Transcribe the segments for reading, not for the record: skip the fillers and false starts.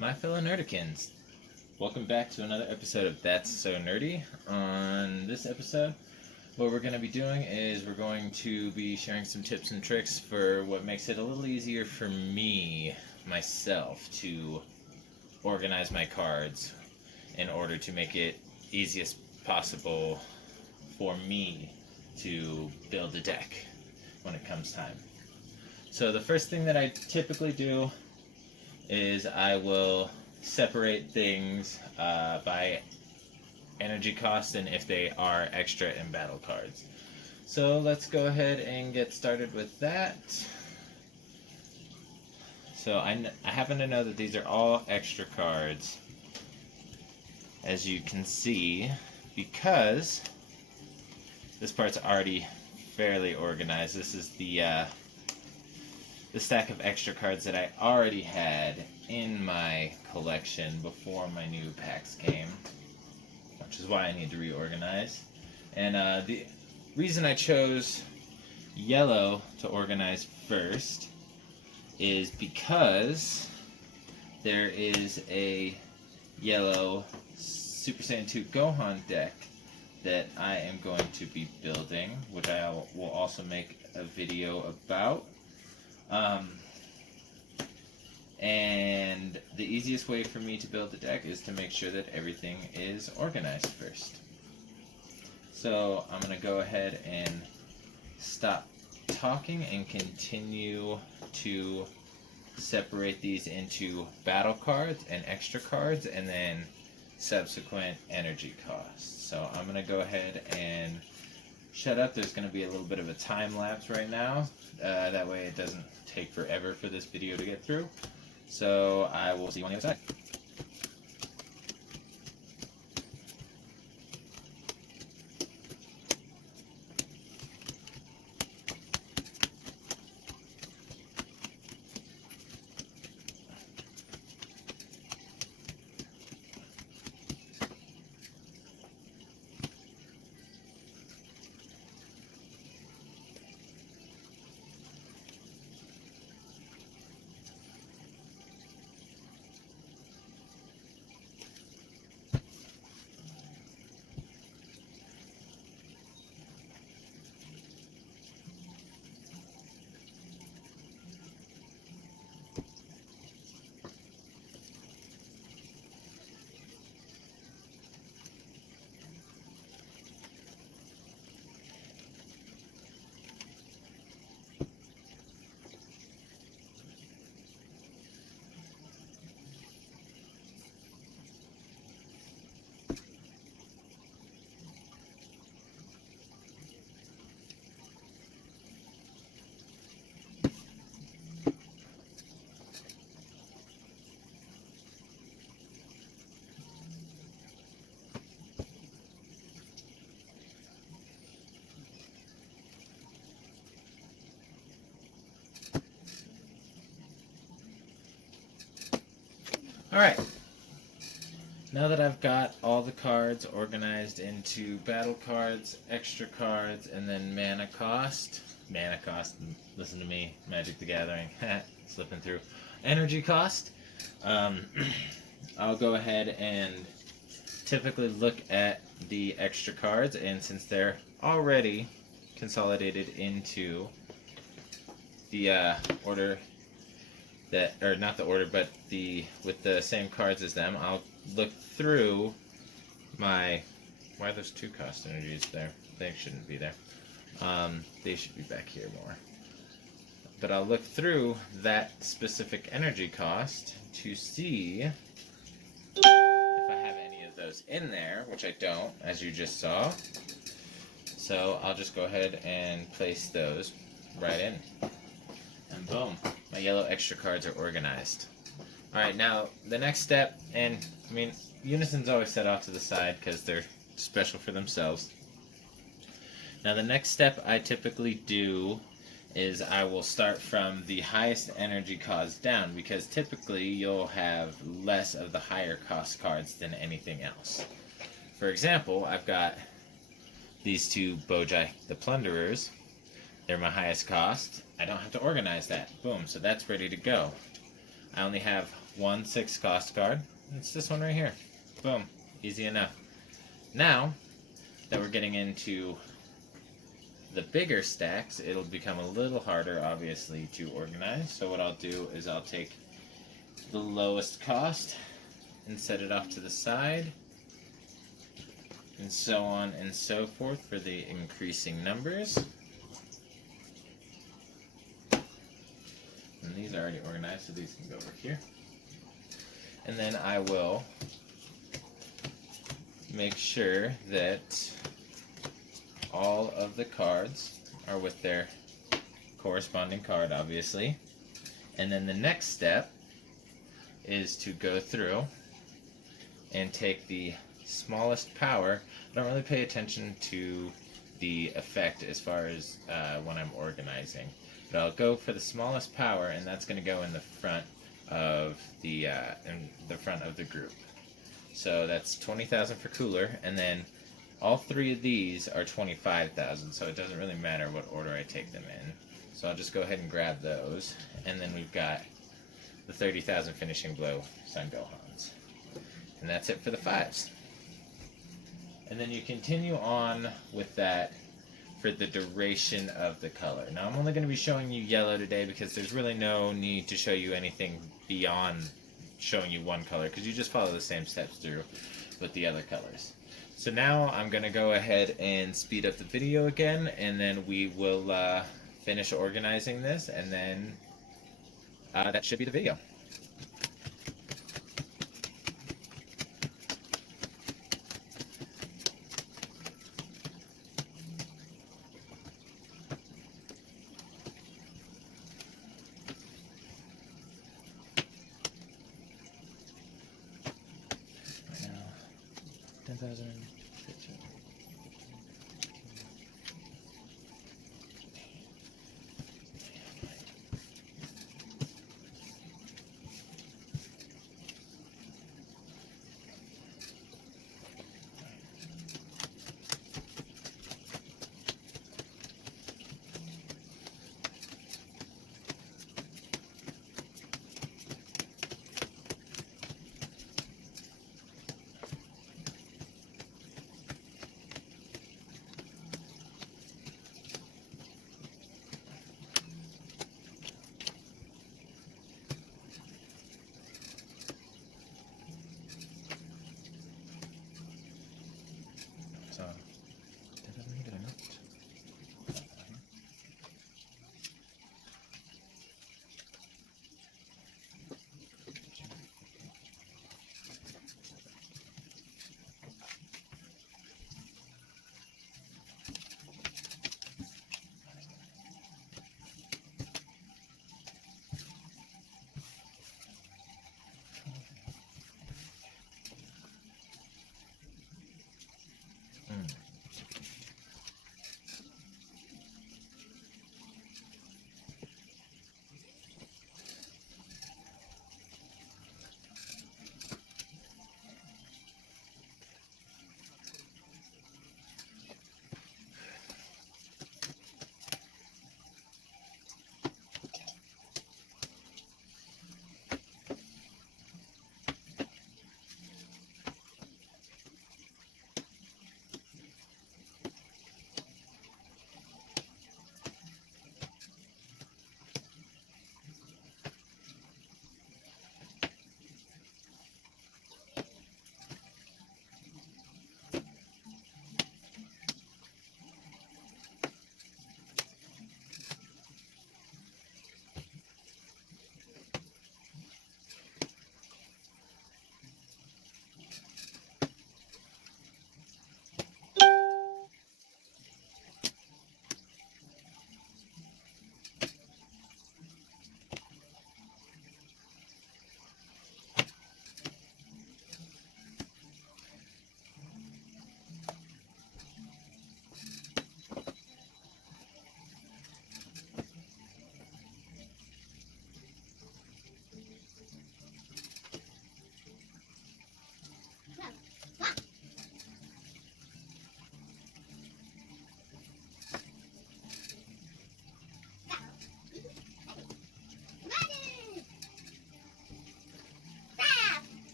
My fellow nerdikins, welcome back to another episode of That's So Nerdy. On this episode, what we're going to be doing is we're going to be sharing some tips and tricks for what makes it a little easier for me, myself, to organize my cards in order to make it easiest possible for me to build a deck when it comes time. So the first thing that I typically do is I will separate things by energy cost and if they are extra in battle cards. So let's go ahead and get started with that. So I happen to know that these are all extra cards, as you can see, because this part's already fairly organized. This is the stack of extra cards that I already had in my collection before my new packs came, which is why I need to reorganize. And the reason I chose yellow to organize first is because there is a yellow Super Saiyan 2 Gohan deck that I am going to be building, which I will also make a video about. And the easiest way for me to build the deck is to make sure that everything is organized first. So I'm going to go ahead and stop talking and continue to separate these into battle cards and extra cards and then subsequent energy costs. So I'm going to go ahead and shut up. There's going to be a little bit of a time lapse right now. That way it doesn't take forever for this video to get through. So I will see you on the other side. Alright, now that I've got all the cards organized into battle cards, extra cards, and then mana cost, listen to me, Magic the Gathering, slipping through, energy cost, I'll go ahead and typically look at the extra cards, and since they're already consolidated into the order that, or not the order, but with the same cards as them, I'll look through my, why are those 2 cost energies there? They shouldn't be there. They should be back here more. But I'll look through that specific energy cost to see if I have any of those in there, which I don't, as you just saw. So I'll just go ahead and place those right in. And boom, my yellow extra cards are organized. Alright, now the next step, and I mean, Unison's always set off to the side because they're special for themselves. Now the next step I typically do is I will start from the highest energy cost down, because typically you'll have less of the higher cost cards than anything else. For example, I've got these 2 Bojai the Plunderers. They're my highest cost. I don't have to organize that. Boom, so that's ready to go. I only have one 6 cost card. It's this one right here. Boom. Easy enough. Now that we're getting into the bigger stacks, it'll become a little harder, obviously, to organize. So what I'll do is I'll take the lowest cost and set it off to the side, and so on and so forth for the increasing numbers. And these are already organized, so these can go over here. And then I will make sure that all of the cards are with their corresponding card, obviously. And then the next step is to go through and take the smallest power. I don't really pay attention to the effect as far as when I'm organizing, but I'll go for the smallest power, and that's going to go in the front of the group. So that's 20,000 for cooler, and then all 3 of these are 25,000, so it doesn't really matter what order I take them in. So I'll just go ahead and grab those, and then we've got the 30,000 finishing blow Son Gohans. And that's it for the 5s. And then you continue on with that for the duration of the color. Now I'm only going to be showing you yellow today because there's really no need to show you anything beyond showing you one color, because you just follow the same steps through with the other colors. So now I'm going to go ahead and speed up the video again, and then we will finish organizing this, and then that should be the video. Right now, 10,000.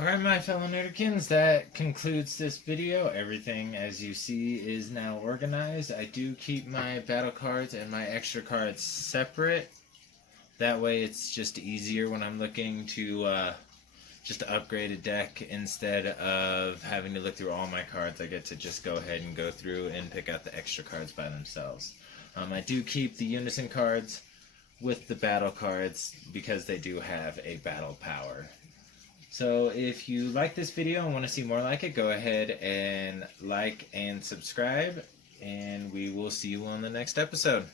Alright, my fellow Nerdikins, that concludes this video. Everything, as you see, is now organized. I do keep my battle cards and my extra cards separate. That way it's just easier when I'm looking to just upgrade a deck instead of having to look through all my cards. I get to just go ahead and go through and pick out the extra cards by themselves. I do keep the Unison cards with the battle cards because they do have a battle power. So if you like this video and want to see more like it, go ahead and like and subscribe, and we will see you on the next episode.